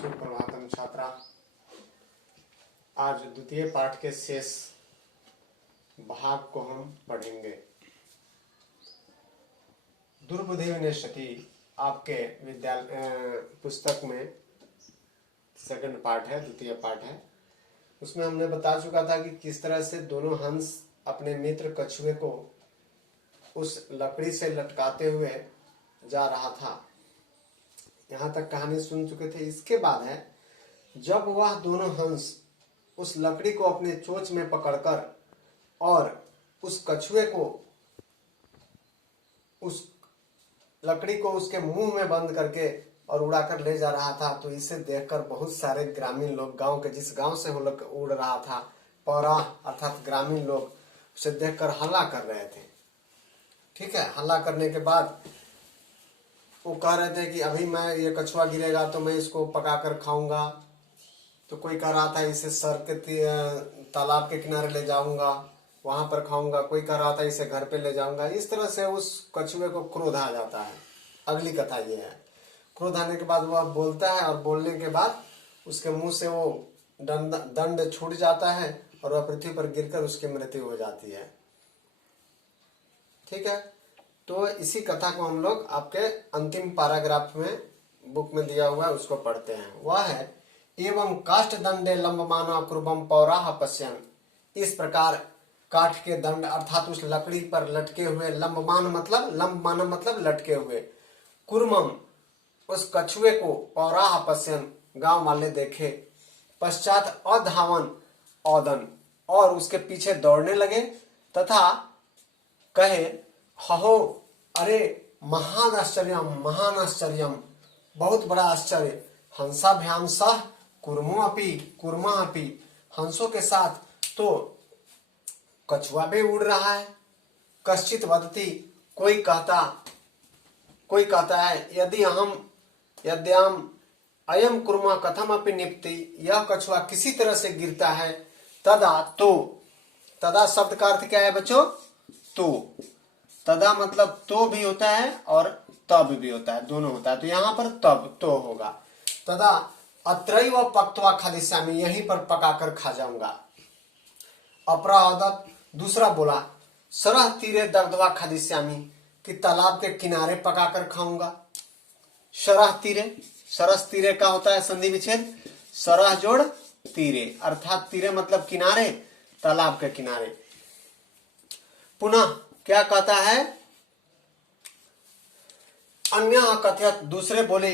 सुप्रभातम छात्रा। आज द्वितीय पाठ के शेष भाग को हम पढ़ेंगे। दुर्बुद्धि विनश्यति आपके विद्यालय पुस्तक में सेकंड पार्ट है, द्वितीय पाठ है। उसमें हमने बता चुका था कि किस तरह से दोनों हंस अपने मित्र कछुए को उस लकड़ी से लटकाते हुए जा रहा था। यहाँ तक कहानी सुन चुके थे। इसके बाद है जब वह दोनों हंस उस लकड़ी को अपने चोंच में पकड़कर और उस कछुए को उस लकड़ी को उसके मुंह में बंद करके और उड़ाकर ले जा रहा था, तो इसे देखकर बहुत सारे ग्रामीण लोग, गांव के जिस गांव से वो उड़ रहा था, पौरा अर्थात ग्रामीण लोग उसे देखकर हल्ला कर रहे थे। ठीक है, हल्ला करने के बाद वो कह रहे थे कि अभी मैं ये कछुआ गिरेगा तो मैं इसको पकाकर खाऊंगा। तो कोई कह रहा था इसे सर के तालाब के किनारे ले जाऊंगा, वहां पर खाऊंगा। कोई कह रहा था इसे घर पे ले जाऊंगा। इस तरह से उस कछुए को क्रोध आ जाता है। अगली कथा ये है, क्रोध आने के बाद वह बोलता है और बोलने के बाद उसके मुंह से वो दंड छूट जाता है और वह पृथ्वी पर गिरकर उसकी मृत्यु हो जाती है। ठीक है, तो इसी कथा को हम लोग आपके अंतिम पैराग्राफ में बुक में दिया हुआ है, उसको पढ़ते हैं। वह है एवं काष्ठ दंडे लंबमाना कुर्बम पौराह पश्यन। इस प्रकार काठ के दंड अर्थात उस लकड़ी पर लटके हुए, लंबमान मतलब लटके हुए, कुर्मम उस कछुए को पौराह पश्यन गांव वाले देखे, पश्चात अधावन औदन और उसके पीछे दौड़ने लगे तथा कहे हो अरे महान आश्चर्यम बहुत बड़ा आश्चर्य, हंसाभ्याम सह कुर्मा अपि हंसों के साथ तो कछुआ भी उड़ रहा है। कश्चित वदति कोई कहता है यद्याम अयम कुर्मा कथम अपि निपति, यह कछुआ किसी तरह से गिरता है। तदा शब्द का अर्थ क्या है बच्चों? तो तदा मतलब तो भी होता है और तब भी होता है, दोनों होता है। तो यहाँ पर तब तो होगा। तदा अत्रैव पक्त्वा खादिष्यामि, यहीं पर पकाकर खा जाऊंगा। अपराधत दूसरा बोला सरह तीरे दग्ध्वा खादिष्यामि, कि तालाब के किनारे पकाकर खाऊंगा। सरह तीरे, सरस तीरे का होता है संधि विच्छेद, सरह जोड़ तीरे अर्थात तीरे मतलब किनारे, तालाब के किनारे। पुनः क्या कहता है? अन्य कथयत दूसरे बोले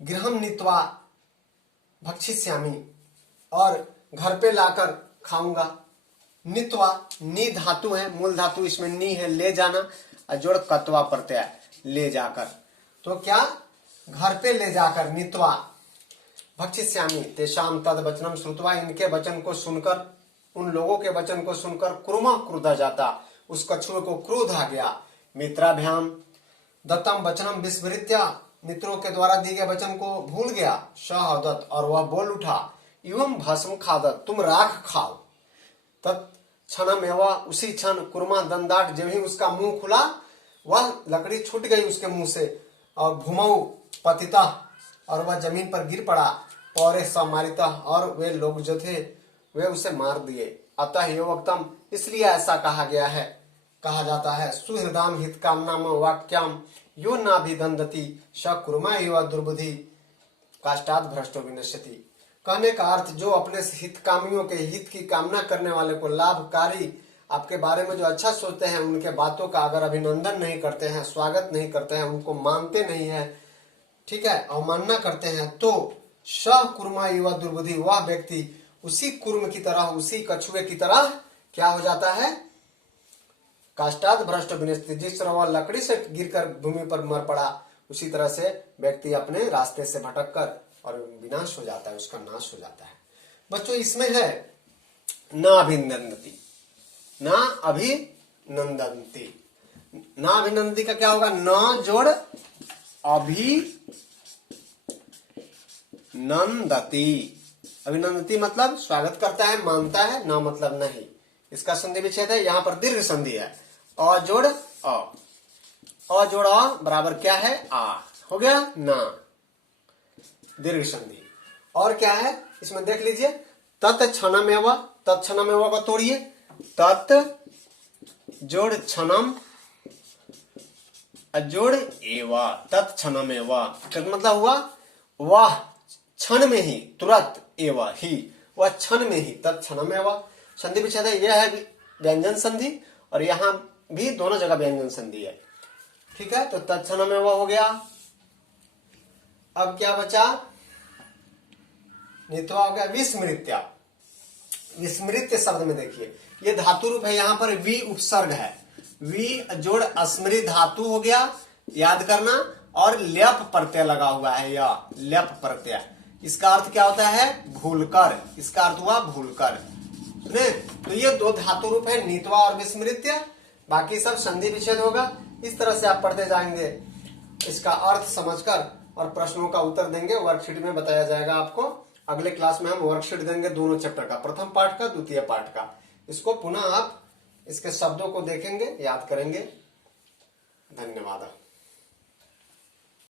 गृहम नीत्वा भक्षिष्यामि, और घर पे लाकर खाऊंगा। नित्वा नी धातु है, मूल धातु इसमें नी है, ले जाना, और जोड़ कत्वा प्रत्यय ले जाकर। तो क्या घर पे ले जाकर, नित्वा भक्षिष्यामि तेषाम तद वचनम श्रुत्वा, इनके वचन को सुनकर, उन लोगों के वचन को सुनकर कुर्मा क्रुद्धा जाता, उस कछुए को क्रोध आ गया। मित्राभ्याम दत्तम वचनम विस्मृत्या, मित्रों के द्वारा दिए गए वचन को भूल गया। सहदत्त और वह बोल उठा एवं भस्म खादत, तुम राख खाओ। तत्क्षणम एवं उसी क्षण कुर्मा दंडाट, जब ही उसका मुंह खुला वह लकड़ी छूट गई उसके मुंह से और भूमौ पतिता, और वह जमीन पर गिर पड़ा। पौरे समारिता, और वे लोग जो थे वे उसे मार दिए। अतः योक्तम, इसलिए ऐसा कहा जाता है सुहृदाम हित कामनाम वाक्याम यो नाभिदंदति स कुर्मा एव दुर्बुद्धि काष्ठात् भ्रष्टो विनश्यति। कहने का अर्थ जो अपने हितकामियों के हित की कामना करने वाले को, लाभकारी आपके बारे में जो अच्छा सोचते हैं, उनके बातों का अगर अभिनंदन नहीं करते हैं, स्वागत नहीं करते हैं, उनको मानते नहीं है, ठीक है, अवमानना करते हैं, तो स कुर्मा एव दुर्बुद्धि, वह व्यक्ति उसी कुर्म की तरह, उसी कछुए की तरह क्या हो जाता है? काष्ठात् भ्रष्ट विनश्यति, जिस तरह वह लकड़ी से गिरकर भूमि पर मर पड़ा, उसी तरह से व्यक्ति अपने रास्ते से भटक कर और विनाश हो जाता है, उसका नाश हो जाता है। बच्चों इसमें है ना अभिनंदती, ना अभिनंदती, ना अभिनंदती का क्या होगा? न जोड़ अभिनंदती। अभिनंदती मतलब स्वागत करता है, मानता है, ना मतलब नहीं। इसका संधि विच्छेद है, यहाँ पर दीर्घ संधि है, अ जोड़ बराबर क्या है? आ, हो गया ना, दीर्घ संधि। और क्या है इसमें देख लीजिए, तत्क्षणमेव, तत्क्षणमेव को तोड़िए, तत् जोड़ क्षणम अजोड़ एवा, तत्क्षणमेव का मतलब हुआ वह क्षण में ही, तुरंत, एवा ही, वह क्षण में ही, तत्क्षणमेव। संधि विच्छेद है, यह है व्यंजन संधि और यहां भी दोनों जगह व्यंजन संधि है। ठीक है, तो तत्क्षणमेव हो गया। अब क्या बचा, नीत्वा हो गया। विस्मृत्या, विस्मृत्य शब्द में देखिए ये धातु रूप है, यहां पर वी उपसर्ग है, वी जोड़ अस्मृत धातु हो गया, याद करना, और ल्यप प्रत्यय लगा हुआ है, यह ल्यप प्रत्यय। इसका अर्थ क्या होता है, भूलकर, इसका अर्थ हुआ भूलकर। सुने, तो ये दो धातु रूप है, नीत्वा और विस्मृत्य। बाकी सब संधि विच्छेद होगा। इस तरह से आप पढ़ते जाएंगे, इसका अर्थ समझकर और प्रश्नों का उत्तर देंगे। वर्कशीट में बताया जाएगा आपको। अगले क्लास में हम वर्कशीट देंगे दोनों चैप्टर का, प्रथम पाठ का, द्वितीय पाठ का। इसको पुनः आप इसके शब्दों को देखेंगे, याद करेंगे। धन्यवाद।